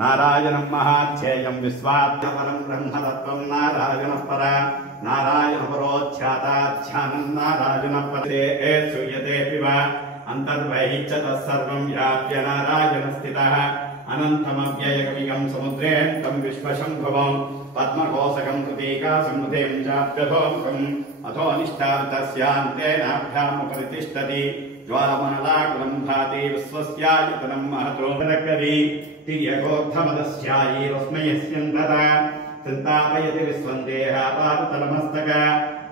नारायणं महाध्येयं विश्वाद्यपरं ब्रह्मतत्त्वं नारायणः परा नारायण परोध्याताध्यानं नारायणः पदे श्रूयते वा अन्तर्बहिः च तत्सर्वं व्याप्य नारायणः स्थितः अनन्तमव्ययकविकं समुद्रेऽन्तं विश्वशम्भुवं पद्मकोशकम् प्रतीकासंहृतिम् चाप्यथोमुखम् अथो निष्ठान्तस्यान्तेनाभ्याम् उपरितिष्ठति ज्वालमनलाकुलम् भाति विश्वस्यायतनम् महतो कवि तिर्यगोत्थमदस्यायैरस्मयस्यन्तता चिन्तापयति विश्वन्देहापादतलमस्तक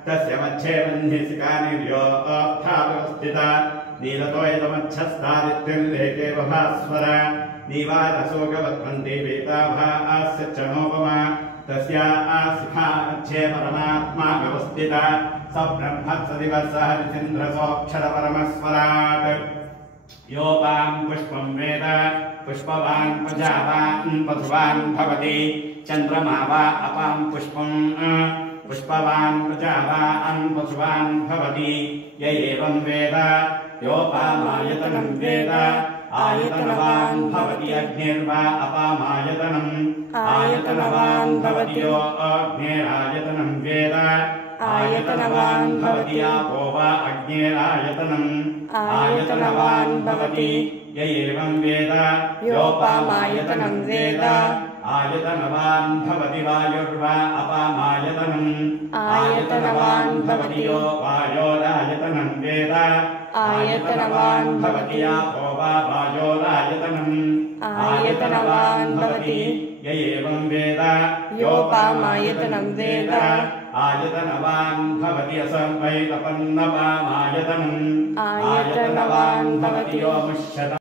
तस्य मध्ये वह्निसिकानिर्योऽर्थाव्यवस्थिता नीलतोयतमच्छस्तादित्यल्लेकेव भास्वर नीवारशोकवद्वन्ति वेताभास्य च नोपमा तस्या शिखा मध्ये परमात्मा व्यवस्थिता स ब्रह्मत्सदिवसः निचिन्द्रसोऽक्षरपरमस्वराट् योपाम् पुष्पम् वेद पुष्पवान् प्रजावान् पशुवान् भवति चन्द्रमा वा अपाम् पुष्पम् पुष्पवान् प्रजावान् पशुवान् भवति य एवम् वेद योपामायतनम् वेद आयतनवान् भवति अग्निर्वा अपामायतनम् आयतनवान् भवति यो अग्निरायतनम् वेद आयतनवान् भवति आपो वा अग्निरायतनम् आयतनवान् भवति य एवम् वेद योपामायतनम् वेद आयतनवान् भवति वायुर्वा अपामायतनम् आयतनवान् भवति यो वायोरायतनम् वेद आयतनवान् भवति आपो वा वायोरायतनम् आयतनवान् भवति य एवम् वेद योपामायतनम् वेद आयतनवान् भवति असंवैतपन्नपामायतनम् आयतनवान् भवति यो मुष्यत